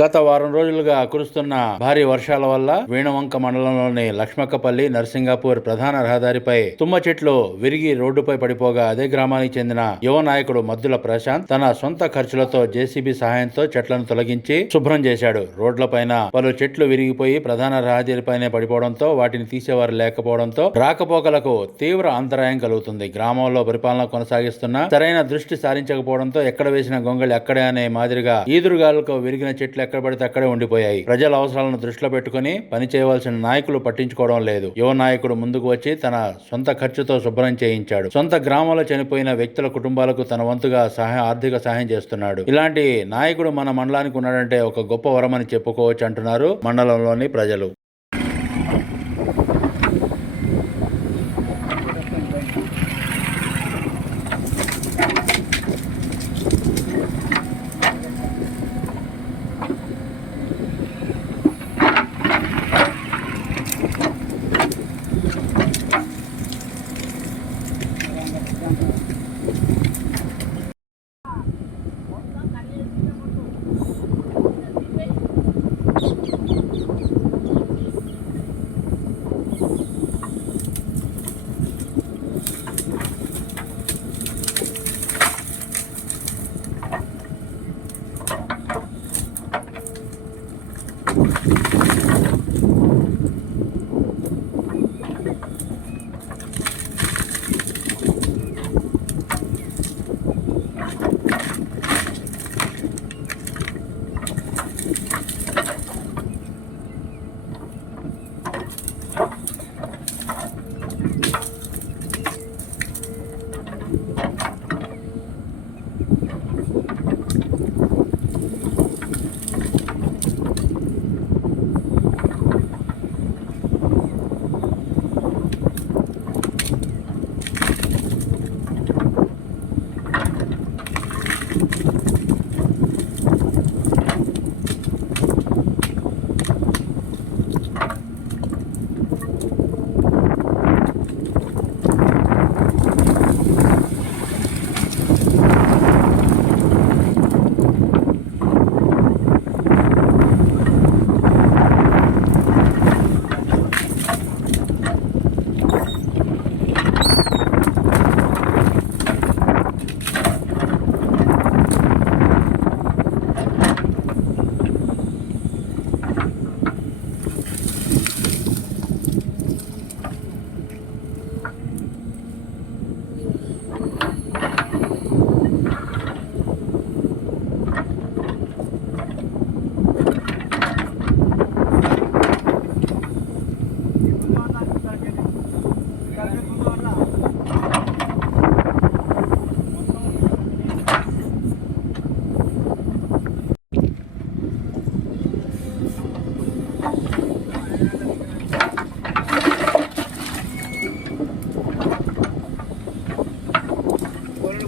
గత వారం రోజులుగా కురుస్తున్న భారీ వర్షాల వల్ల వేణువంక మండలంలోని లక్ష్మక్కపల్లి నర్సింగాపూర్ ప్రధాన రహదారిపై తుమ్మ చెట్లు విరిగి రోడ్డుపై పడిపోగా అదే గ్రామానికి చెందిన యువ నాయకుడు మద్దుల ప్రశాంత్ తన సొంత ఖర్చులతో జేసీబీ సహాయంతో చెట్లను తొలగించి శుభ్రం చేశాడు. రోడ్లపైన పలు చెట్లు విరిగిపోయి ప్రధాన రహదారిపైనే పడిపోవడంతో వాటిని తీసేవారు లేకపోవడంతో రాకపోకలకు తీవ్ర అంతరాయం కలుగుతుంది. గ్రామంలో పరిపాలన కొనసాగిస్తున్న సరైన దృష్టి సారించకపోవడంతో ఎక్కడ వేసిన గొంగళి అక్కడే అనే మాదిరిగా ఈదురుగాలకు విరిగిన చెట్లు ఎక్కడ పడితే అక్కడే ఉండిపోయాయి. ప్రజల అవసరాలను దృష్టిలో పెట్టుకుని పని చేయవలసిన నాయకులు పట్టించుకోవడం లేదు. యువ నాయకుడు ముందుకు వచ్చి తన సొంత ఖర్చుతో శుభ్రం చేయించాడు. సొంత గ్రామంలో చనిపోయిన వ్యక్తుల కుటుంబాలకు తన వంతుగా సహాయం ఆర్థిక సహాయం చేస్తున్నాడు. ఇలాంటి నాయకుడు మన మండలానికి ఉన్నాడంటే ఒక గొప్ప వరమని చెప్పుకోవచ్చు అంటున్నారు మండలంలోని ప్రజలు.